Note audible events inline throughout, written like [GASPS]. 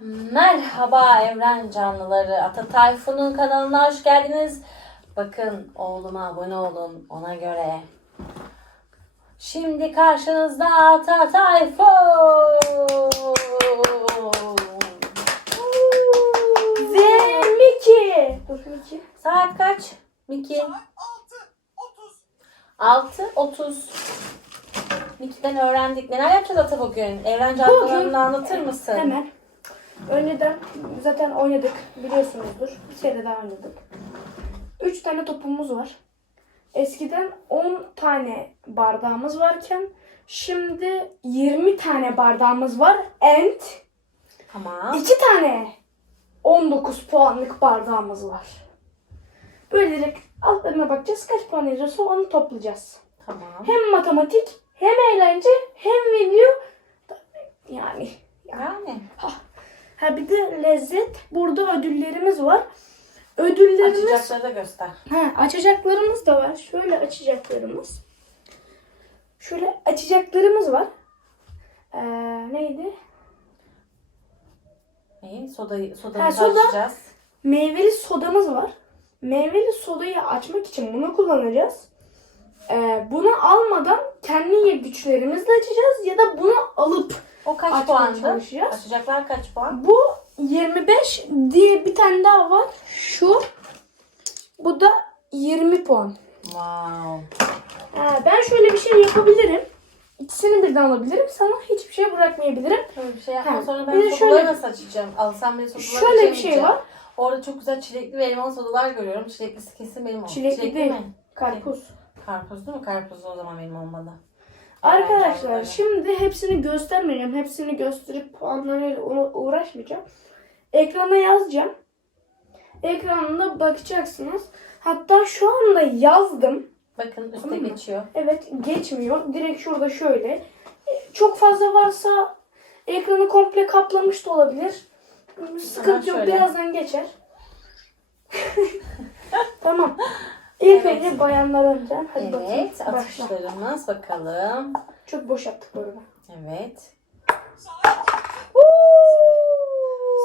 Merhaba Evren canlıları. Ata Tayfun'un kanalına hoş geldiniz. Bakın oğluma abone olun ona göre. Şimdi karşınızda Ata Tayfun. Ve Miki. Dur Miki. Saat kaç? Miki. 6.30. Miki'den öğrendik. Neler yapacağız Ata bugün? Evren canlılarını anlatır mısın? Hemen. Önceden zaten oynadık biliyorsunuzdur. Bir kere daha oynadık. 3 tane topumuz var. Eskiden 10 tane bardağımız varken şimdi 20 tane bardağımız var. And Tamam. 2 tane 19 puanlık bardağımız var. Böyle direkt altlarına bakacağız. Kaç puan yazıyorsa onu toplayacağız. Tamam. Hem matematik hem eğlence hem video yani Yani. Ha bir de lezzet. Burada ödüllerimiz var. Ödüllerimiz Açacakları da göster. ha, açacaklarımız da var. Şöyle açacaklarımız. Şöyle açacaklarımız var. Ee, neydi? Neyi? Sodayı, Ha, sodamızı soda. açacağız. Meyveli sodamız var. Meyveli sodayı açmak için bunu kullanacağız. Ee, bunu almadan kendi güçlerimizle açacağız ya da bunu alıp O kaç Açmaya puandı? çalışacağız. Açacaklar kaç puan? Bu 25 diye bir tane daha var. Şu. Bu da 20 puan. Wow. Ha, ben şöyle bir şey yapabilirim. İkisini birden alabilirim. Sana hiçbir şey bırakmayabilirim. Şöyle bir şey yapma. Ha, Sonra bir ben de sodaları şöyle- nasıl açacağım? Alsam bile sodaları Şöyle bir şey açamayacağım. var. Orada çok güzel çilekli ve elmalı sodalar görüyorum. Çileklisi kesin benim olmalı. Çilekli değil. mi? Karpuz. Karpuz değil mi? Karpuzlu o zaman benim olmalı. Arkadaşlar şimdi hepsini göstermeyeceğim. Hepsini gösterip puanlarıyla uğra- uğraşmayacağım. Ekrana yazacağım. Ekranında bakacaksınız. Hatta şu anda yazdım. Bakın üstte Tamam geçiyor. Evet geçmiyor. Direkt şurada şöyle. Çok fazla varsa ekranı komple kaplamış da olabilir. Sıkıntı yok. Birazdan geçer. [LAUGHS] tamam. İlk Evet. önce bayanlar önden. Hadi bakayım. Evet. Başla. Atışlarımız bakalım. Çok boş yaptık bu arada. Evet.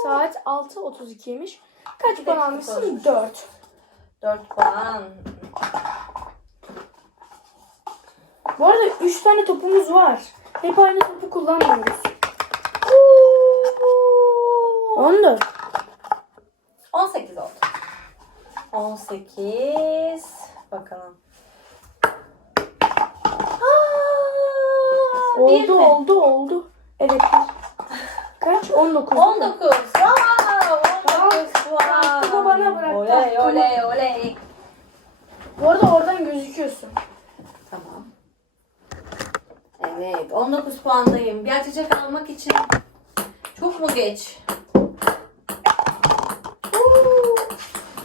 Saat 6.32'ymiş. Kaç puan almışsın? olmuş. 4. 4 puan. Bu arada 3 tane topumuz var. Hep aynı topu kullanmıyoruz. 14. 18 oldu. 18. Bakalım. Aa, bir Oldu mi? oldu oldu. Evet. Kaç? 19. 19. Wow, 19 puan. Hakkı da bana bıraktı. Oley oley oley. Bu arada oradan gözüküyorsun. Tamam. Evet 19 puandayım. Bir açacak almak için çok mu geç? Uuu,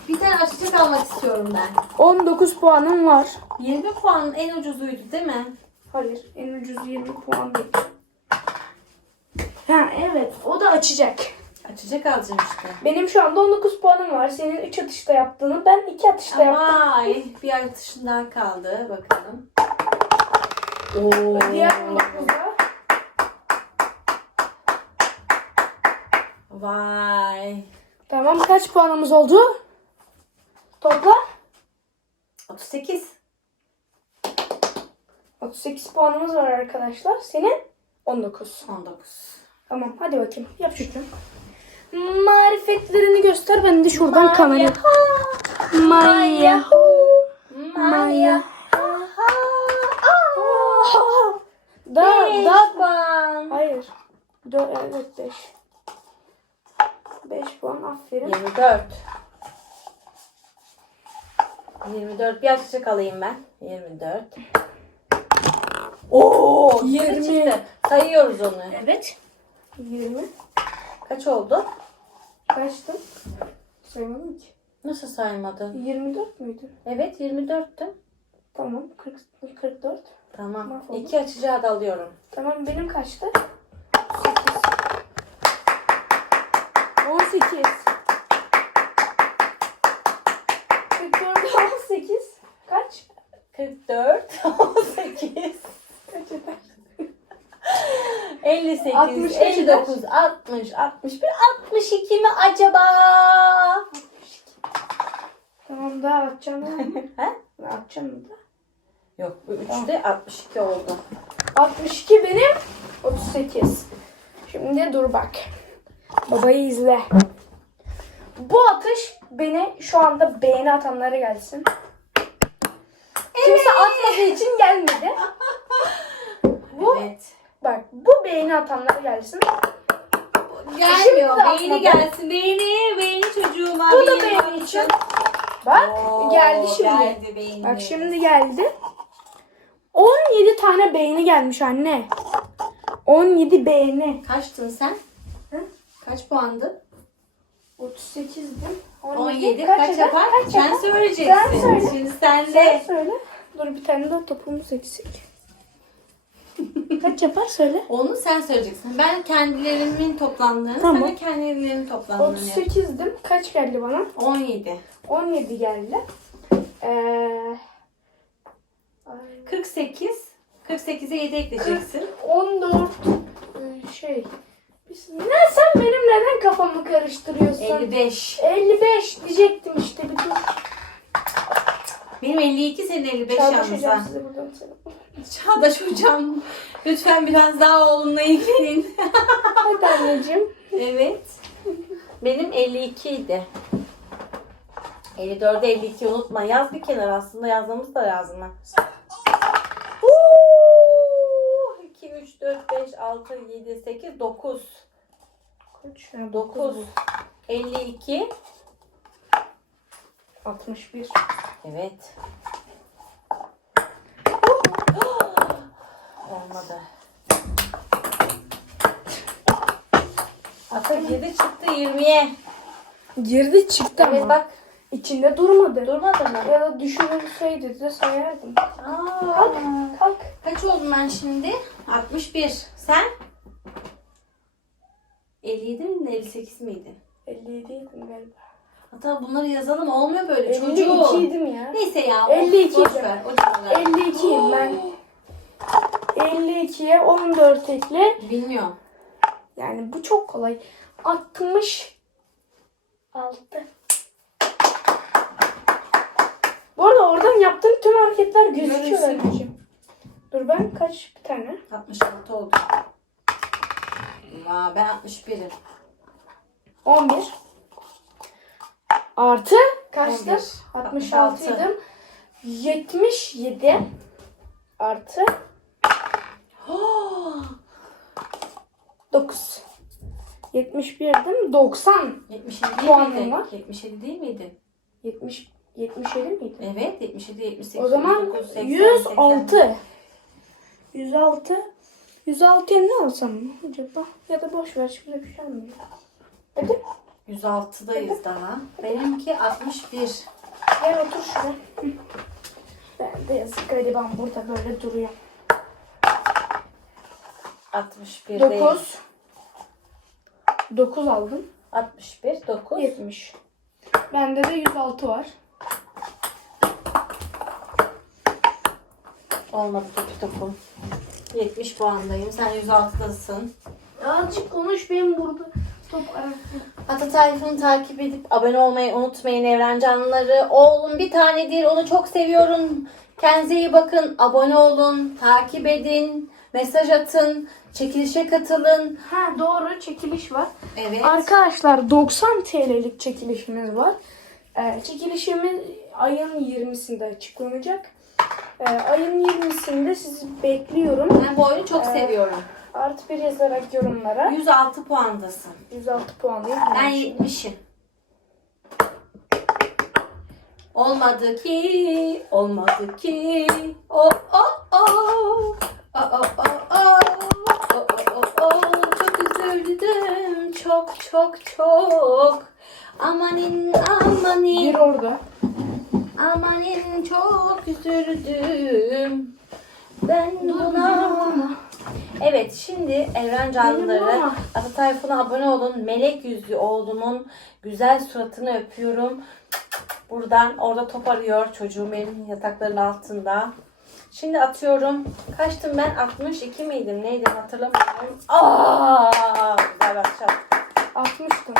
Bir tane açacak almak istiyorum ben. 19 puanım var. 20 puan en ucuzuydu değil mi? Hayır. En ucuz 20 puan değil. Ha evet. O da açacak. Açacak alacağım işte. Benim şu anda 19 puanım var. Senin 3 atışta yaptığını ben 2 atışta yaptım. Vay bir atışın daha kaldı. Bakalım. Oo. Diğer 19'da Vay. Tamam kaç puanımız oldu? Topla 38. 38 puanımız var arkadaşlar. Senin 19. 19. Tamam hadi bakayım. Yap çocuğum. Marifetlerini göster. Ben de şuradan kamerayı. Maya. Maya. Da Beş da puan. hayır. Dö evet 5. 5 puan aferin. 24. 24. Bir açacak alayım ben. 24. Oo, 20 20. çıktı. Sayıyoruz onu. Evet. 20. Kaç oldu? Kaçtı? Saymadım ki. Nasıl saymadın? 24 müydü? Evet 24'tü. Tamam. 40, 44. Tamam. Mahvoldum. İki açacağı da alıyorum. Tamam benim kaçtı? 8. 18. 44 18. Kaç? 44, 18, [LAUGHS] Kaç eder? 50 58, 65 59, 60, 61, 62 mi acaba? Tamam daha atacağım. [LAUGHS] He? atacağım mı da? Yok bu 3'te 62 oldu. 62 benim. 38. Şimdi dur bak. Babayı izle. Bu atış beni şu anda beğeni atanlara gelsin. Kimse atmadığı için gelmedi. [LAUGHS] Bu Evet. bak bu beğeni atanlara gelsin. Gelmiyor. Beğeni gelsin. Beğeni, beğeni çocuğuma. Bu da beğeni için. Bak Oo, geldi şimdi. Geldi beğeni. Bak şimdi geldi. 17 tane beğeni gelmiş anne. 17 beğeni. Kaçtın sen? Hı? Kaç puandı? 38'di. 17. Kaç, eder? yapar? Kaç sen yapar? söyleyeceksin. Sen söyle. Şimdi sen Sen söyle. Dur bir tane daha topumuz eksik. Kaç yapar söyle. Onu sen söyleyeceksin. Ben kendilerimin toplamlarını, Tamam. sen de kendilerinin toplamlarını yap. 38'dim. Kaç geldi bana? 17. 17 geldi. Ee, ay, 48. 48'e 7 ekleyeceksin. 14 ee, şey. Biz- Ne sen benim neden kafamı karıştırıyorsun? 55. 55 diyecektim işte bir dur. Benim 52 senin 55 Çağdaş yalnız hocam size buradan selam. Çağdaş hocam. Lütfen biraz daha oğlumla ilgilenin. [LAUGHS] Hadi anneciğim. evet. Benim 52 idi. 54'e 52 unutma. Yaz bir kenara aslında yazmamız da lazım. ha. Huu! 2, 3, 4, 5, 6, 7, 8, 9. Kaç? Ha, 9. 52. 61. Evet. [GASPS] Olmadı. Ata 7 çıktı 20'ye. Girdi çıktı Evet ama. bak. İçinde durmadı. Durmadı mı? Ya da düşürülseydi de sayardım. Aa, Kalk, kalk. kaç oldum ben şimdi? 61. Sen? 57 mi 58 miydi? 57 idim galiba. Hatta bunları yazalım olmuyor böyle 52 çocuğu. idim ya. Neyse ya. 52 boş ver. O civarlar. 52'yim ben. 52'ye 14 ekle. Bilmiyorum. Yani bu çok kolay. 60 6 Bu arada oradan yaptığım tüm hareketler gözüküyor Görünsün. Dur ben kaç bir tane? 66 oldu. Aa, ben 61'im. 11 artı kaçtı? 11. 66 idim. 77 artı [GASPS] 9 71 değil mi? 90 77 değil Puanın miydi? var. 77 değil miydi? 70 77 miydi? Evet 77 78. O zaman 79, 80, 106 106 106'ya ne alsam acaba? Ya da boş ver şimdi bir şey almayayım. Hadi 106'dayız daha. Benimki 61. gel otur şuraya. Ben de yazık gariban burada böyle duruyor. 61 değil. 9 9 aldım. 61 9. 70. Bende de 106 var. Olmadı kötü topum. 70 puandayım. Sen 106'dasın. Azıcık konuş benim burada. Ata Tayfun'u takip edip abone olmayı unutmayın Evren Canlıları. Oğlum bir tanedir. Onu çok seviyorum. Kendinize iyi bakın. Abone olun. Takip edin. Mesaj atın. Çekilişe katılın. Ha doğru çekiliş var. Evet. Arkadaşlar 90 TL'lik çekilişimiz var. Ee, çekilişimiz ayın 20'sinde açıklanacak. Ee, ayın 20'sinde sizi bekliyorum. Ben bu oyunu çok seviyorum. Artı bir yazarak yorumlara 106 puandasın. 106 puanlıyım. Ben 70'im. Olmadı ki, olmadı ki. Oh oh oh. Oh oh oh oh. Oh oh oh oh. Çok üzüldüm. Çok çok çok. Amanin amanin. Bir orada. Amanin çok üzüldüm. Ben buna... Evet şimdi Evren Canlıları Tayfun'a abone olun. Melek yüzlü oğlumun güzel suratını öpüyorum. Buradan orada top arıyor çocuğum benim yatakların altında. Şimdi atıyorum. Kaçtım ben? 62 miydim? Neydim hatırlamıyorum. Aa, güzel bakacağım. 60'tın.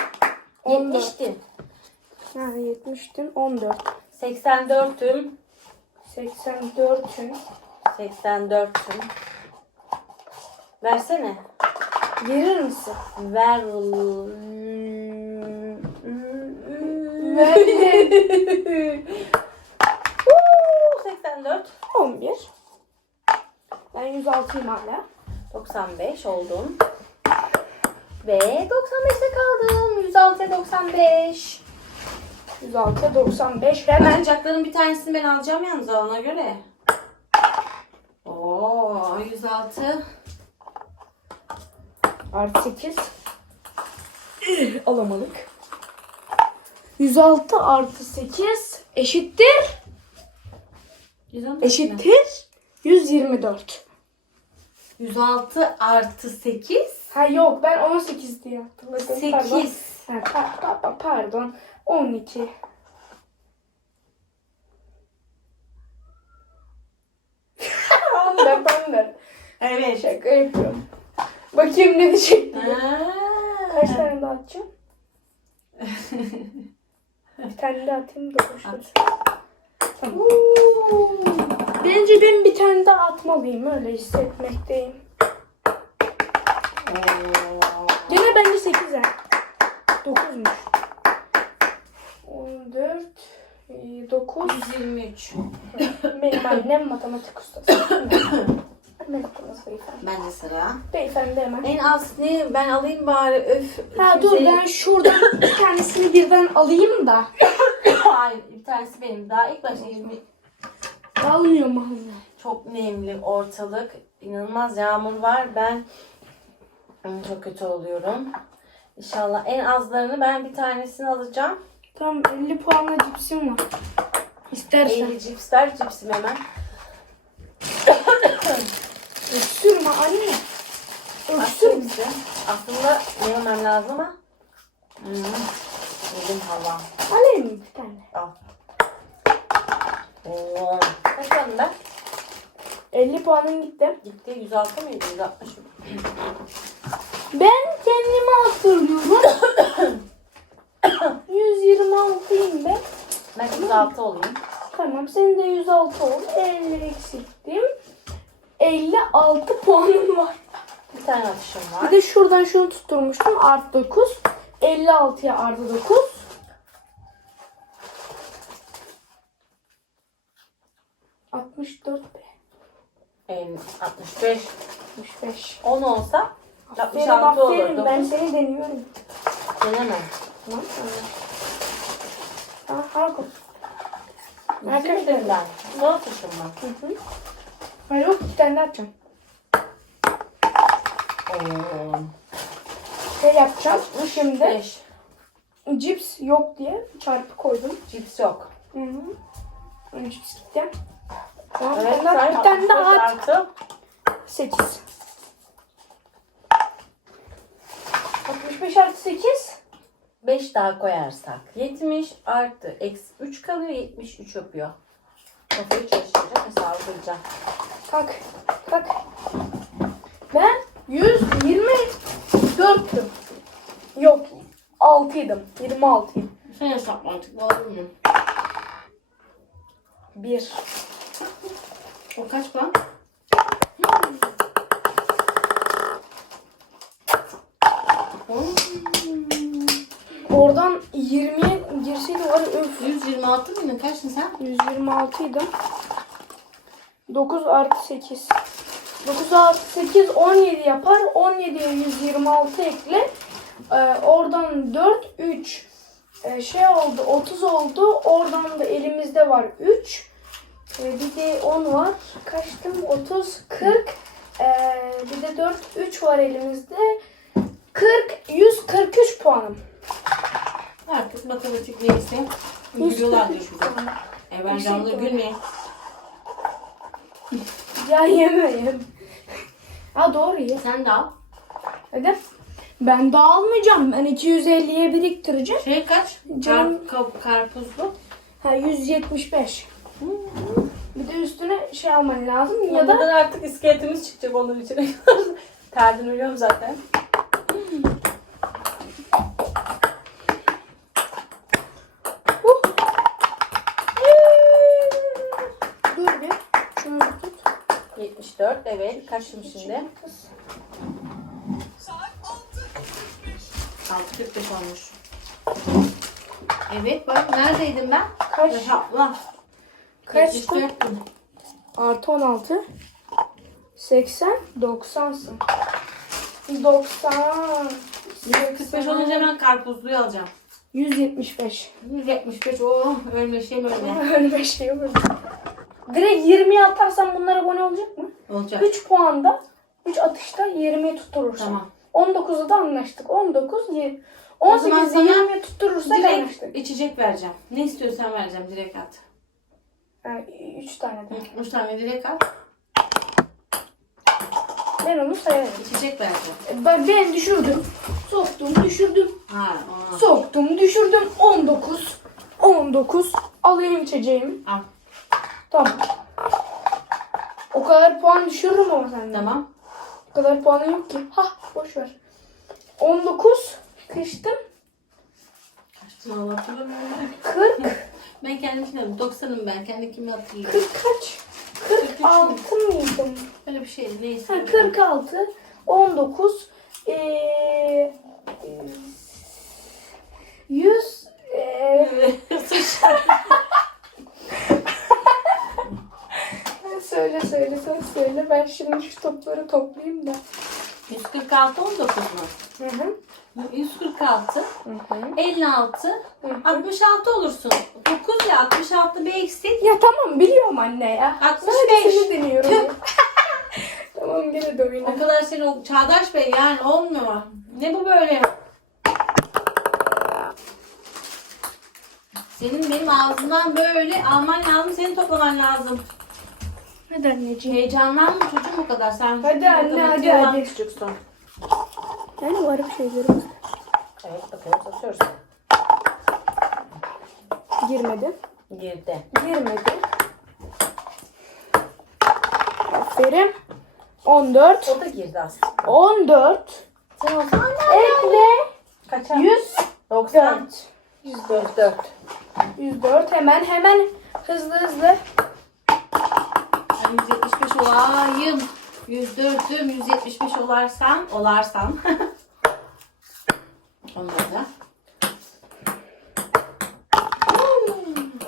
14. 70'tim. Yani 70'tin 14. 84'tüm. 84'ün. 84'tüm. Versene. Verir misin? Ver. Uuu, 84. 11. Ben 106'yım hala. 95 oldum. Ve 95'te kaldım. 106'ya 95. 106, 95. Hemen Oyuncakların bir tanesini ben alacağım yalnız ona göre. Oo 106. artı 8. [CLEARS THROAT] Alamadık. 106 artı 8 eşittir. 115 mi? Eşittir. 124. 106 artı 8. Ha yok ben 18 diye. Pardon. 8. Ha, pa- pa- pa- pardon. 12. Onda bende. Evet. Şaka yapıyorum. Bakayım ne diyecek diye. Kaç tane daha atacağım? [LAUGHS] Bir tane daha atayım da boş ver. At. Tamam. Bence ben bir tane daha atmalıyım. Öyle hissetmekteyim. Oo. Gene bence 8 ha. 9'muş. 14 9 123. Benim annem matematik ustası. [COUGHS] Merhabalar beyefendi. Ben de sıra. Beyefendi hemen. En az ne? Ben alayım bari. Öf. Ha dur 250. ben şuradan [COUGHS] bir tanesini birden alayım da. [COUGHS] Hayır bir tanesi benim. Daha ilk başta 20. Almıyor mu? Çok nemli ortalık. İnanılmaz yağmur var. Ben hmm, çok kötü oluyorum. İnşallah en azlarını ben bir tanesini alacağım. Tam 50 puanla cipsim var. İstersen. 50 cips ver cipsim hemen. Öksürme anne. Aslında, Öksürme. aslında yememem lazım ama. Hmm. Yedim hava. Alayım mı bir tane? Al. Oo. Kaç tane ben? 50 puanın gitti. Gitti 106 mıydı? 160 mı? Ben kendimi hatırlıyorum. [COUGHS] 126'yım ben. Ben 106 olayım. Tamam senin de 106 oldu. 50 eksilttim. 56 puanım var. Bir tane atışım Bir var. de şuradan şunu tutturmuştum. Artı 9. 56'ya artı 9. ...64 be. En 65. 65. 10 olsa Aferin 66 aferin olurdu. ben seni deniyorum. Denemem. Tamam tamam. Harika. Arkadaşlarımdan. Ne atışım var? Hı hı. Hayır yok iki tane atacağım. Oo. Şey yapacağım. Şimdi 5. cips yok diye çarpı koydum. Cips yok. Hı hı. Cips gitti. Tamam, Evet. bir tane daha- bir tane daha at. artı 8. 65 artı 8. 5 daha koyarsak 70 artı eksi 3 kalıyor 73 yapıyor. Kafayı çalıştıracak hesabı bulacağım. Kalk. Kalk. Ben 124'tüm. Yok. 6'ydım. 26'yım. Sen hesap mantıklı olur mu? 1. O kaç puan? Oradan 20'ye girseydi var öf. 126 mıydın? Kaçtın sen? 126 idim. 9 artı 8. 9 artı 8 17 yapar. 17'ye 126 ekle. Ee, oradan 4 3 Ee, şey oldu 30 oldu. Oradan da elimizde var 3. Ee, bir de 10 var. Kaçtım? 30 40 Ee, bir de 4 3 var elimizde. 40 143 puanım. Artık matematik neyse. Gülüyorlardır bize. Evvel canlı Teşekkür gülmeyin. Ya yemeyin. Ha doğru ye. Sen de al. Hadi. Ben dağılmayacağım. Ben 250'ye biriktireceğim. Şey kaç? Canım- Kar, kar- karpuzlu. Ha 175. Bir de üstüne şey alman lazım Ya ya da artık iskeletimiz çıkacak onun içine. Terden [LAUGHS] ölüyorum zaten. Evet. Kaçtım şimdi? 6.45 olmuş. Evet bak neredeydim ben? Kaç? Hesapla. Kaç? 74 'tüm. Artı 16. 80. 90'sın. 90. 45 olunca hemen karpuzluyu alacağım. 175. 175 oh ölme şey ölme. [LAUGHS] Bir şey olur. Direkt 20'ye atarsan bunlar abone olacak mı? Olacak. 3 puanda 3 atışta 20'yi tutturursan. Tamam. 19'da da anlaştık. 19 20. O zaman 18'de sana 20'ye tutturursak anlaştık. Direkt içecek vereceğim. Ne istiyorsan vereceğim direkt at. 3 tane de. 3 tane direkt at. Ben onu sayarım. İçecek vereceğim. E, Ben, ben düşürdüm. Soktum düşürdüm. Ha, onu. Soktum düşürdüm. 19. 19. Alayım içeceğimi. Al. Tamam. O kadar puan düşürürüm ama senden. Tamam. O kadar puanın yok ki. Hah boş ver. 19 kıştım. Kaçtın Allah hatırlamıyorum. 40 [LAUGHS] Ben kendim için 90'ım ben. Kendi kimi hatırlıyorum. 40 kaç? 46 mıydım? Öyle bir şeydi neyse. Ha, 46 19 eee 100 eee söyle söyle sen söyle ben şimdi şu topları toplayayım da. 146 19 mu? Hı hı. 146 Hı hı. 56 Hı hı. 66 olursun. 9 ya 66 bir eksik. Ya tamam biliyorum anne ya. 65. Sadece seni deniyorum. [LAUGHS] tamam gene oyna. O kadar seni o Çağdaş Bey yani olmuyor. Ne bu böyle? Senin benim ağzımdan böyle alman lazım, seni toplaman lazım. Hadi anneciğim. Heyecanlanma çocuğum o kadar. Sen Hadi anne, hadi, hadi. çocuksun. Yani var bir şeylerim. Evet bakalım satıyoruz. Girmedi. Girdi. Girmedi. Aferin. 14. O da girdi aslında. 14. Sen o zaman Ekle. Kaça? 100. 90. 104. 104. Hemen hemen hızlı hızlı. Ben 175 olayım. 104'üm 175 olarsam, olarsam. Onları da.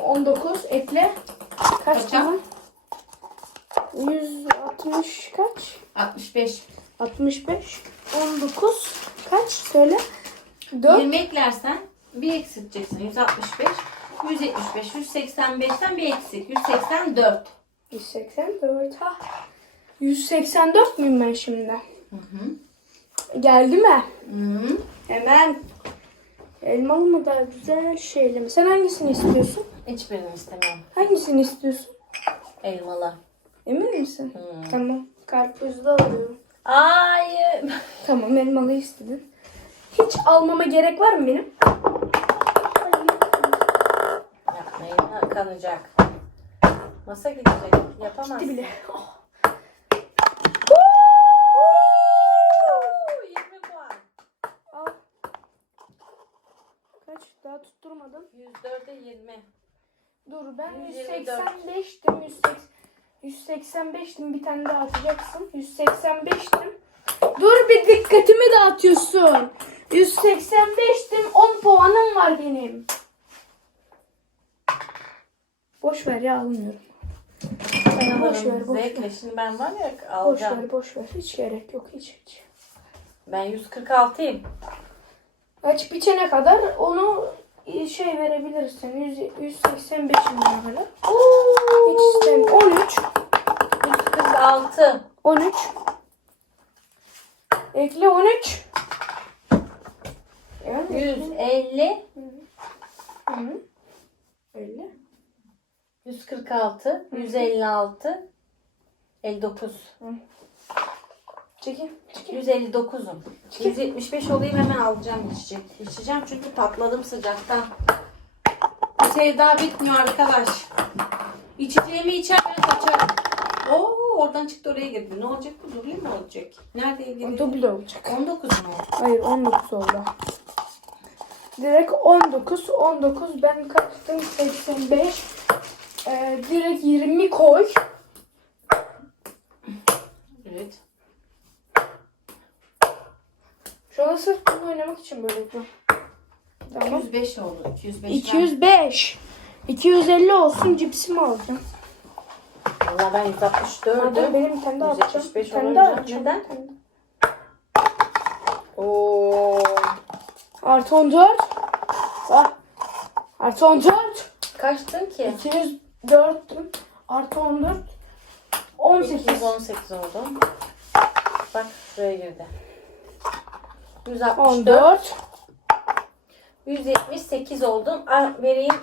19 ekle. Kaç Kaça? tamam? 160 kaç? 65. 65. 19 kaç? Söyle. 4. 20 eklersen bir eksilteceksin. 165. 175. 185'ten bir eksik. 184. 184. Ha. 184 müyüm ben şimdi? Hı hı. Geldi mi? Hı. Hemen. Elmalı mı da güzel şeyli mi? Sen hangisini istiyorsun? Hiçbirini istemiyorum. Hangisini istiyorsun? Elmalı. Emin misin? Hı. Tamam. Karpuzlu alıyorum. Hayır. [LAUGHS] Tamam elmalı istedin. Hiç almama gerek var mı benim? Yapmayın. Kanacak. Masa gidecek. Yapamazsın. Gitti bile. [LAUGHS] Oh. 20 puan. Al. Kaç? Daha tutturmadım. 104'e 20. Dur ben 124. 185'tim. 180, 185'tim. Bir tane daha atacaksın. 185'tim. Dur bir dikkatimi dağıtıyorsun. 185'tim. 10 puanım var benim. Boş ver ya almıyorum. Ben boş ver, boş zevkle. ver. Şimdi ben var ya Boş alacağım. ver, boş ver. Hiç gerek yok, hiç hiç. Ben 146'yım. Aç biçene kadar onu şey verebilirsin. 100, 185'im kadar. Hiç istemiyorum. 13. 146. 13. Ekle 13. Yani 150. Hı. 50. 146. 156. 59. Çekil. Çekil. 159'um. 175 olayım hemen alacağım içecek. İçeceğim çünkü patladım sıcaktan. Bu sevda bitmiyor arkadaş. İçeceğimi içer ben kaçarım. Oo oradan çıktı oraya girdi. Ne olacak bu? Duble mi olacak? Nerede ilgili? Duble olacak. 19 mu? Hayır 19 oldu. Direkt 19. 19 ben kaçtım 85. Ee, direkt 20 koy. Evet. Şu an sırf bunu oynamak için böyle yapıyorum. Tamam. 205 oldu. 205. 205. 250 olsun cipsimi alacağım. Valla ben 164'üm. Hadi benim kendi atacağım. 175 Kendi olunca atacağım. neden? Oo. Artı 14. Bak. Artı 14. Kaçtın ki? 204'tüm. Artı 14. 18. 218 oldu. Bak şuraya girdi. 164. 14. 178 oldum. Al, vereyim.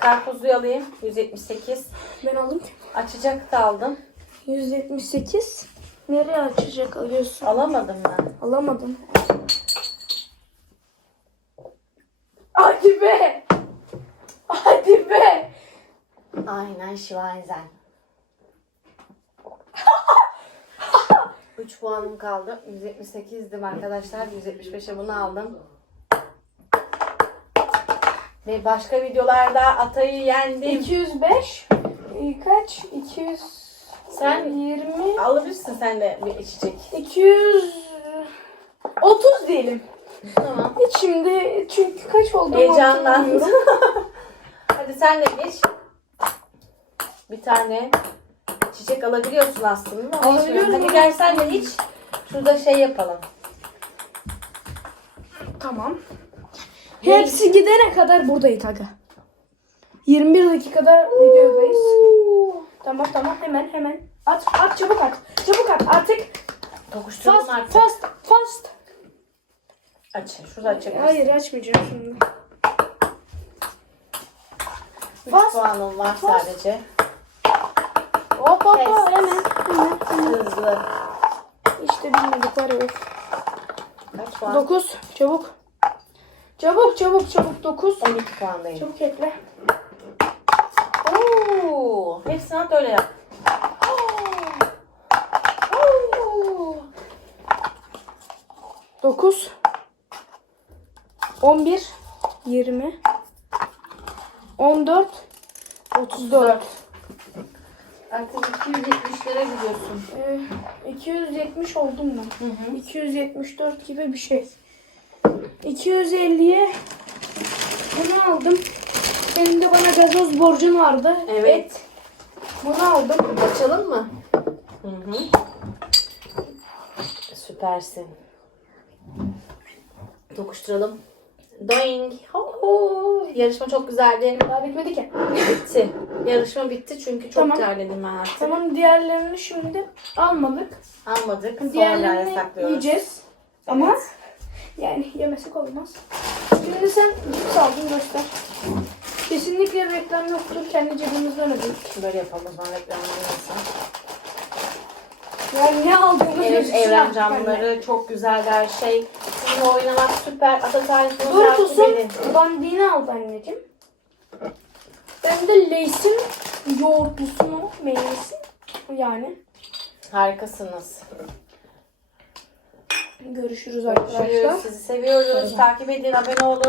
Karpuzluyu alayım. 178. Ben aldım. Açacak da aldım. 178. Nereye açacak alıyorsun? Alamadım ben. Alamadım. Hadi be. Hadi be. Aynen Schweizer. 3 [LAUGHS] puanım kaldı. 178'dim arkadaşlar. 175'e bunu aldım. Ve başka videolarda Atay'ı yendim. 205. Ee, Kaç? 200. Sen 20. alabilirsin sen de bir içecek. 200. 30 diyelim. Tamam. Hiç şimdi çünkü kaç oldu? Heyecanlandım. [LAUGHS] Hadi sen de geç. Bir tane çiçek alabiliyorsun aslında. ama Alabiliyorum. Hadi gel sen de iç. Şurada şey yapalım. Tamam. Hepsi gidene kadar buradayız aga. 21 dakikada videodayız. Tamam tamam hemen hemen. At at çabuk at. Çabuk at artık. Tokuşturalım Fast artık. fast fast. Aç. Şurada açabilirsin. Hayır açmayacağım şimdi. Üç Fast. puanım var Fast. sadece. Hop hop hop hemen hemen. hemen. Hızlı. İşte bilmedik var yok. Kaç puan? 9 çabuk. Çabuk çabuk çabuk 9. 12 puandayım. Çabuk ekle. Oo, hepsini at öyle yap. Oo. 9 11 20 14 34 Artık 270'lere gidiyorsun. Ee, 270 oldum ben. Hı hı. 274 gibi bir şey. 250'ye bunu aldım. Senin de bana gazoz borcun vardı. Evet. Bunu aldım. Açalım mı? Hı hı. Süpersin. Dokuşturalım. Doing. Ho. Yarışma çok güzeldi. Daha bitmedi ki. Bitti. Yarışma bitti çünkü çok Tamam. terledim ben artık. Tamam diğerlerini şimdi almadık. Almadık. Sonra Diğerlerini saklıyoruz. yiyeceğiz. Ama yani yemesek olmaz. Şimdi sen cips aldın göster. Kesinlikle reklam yoktur. Kendi cebimizden ödedik. Böyle yapalım o zaman neyse. Yani ne aldığını Evet, gözüksün evren artık camları çok güzel her şey. Sizinle oynamak süper. Atatürk'ü Dur takip edin. Bandini aldı anneciğim. Ben de Lay's'in yoğurtlusunu meyvesi. Yani. Harikasınız. Görüşürüz Görüşürüz. arkadaşlar. Sizi seviyoruz. Takip edin, abone olun.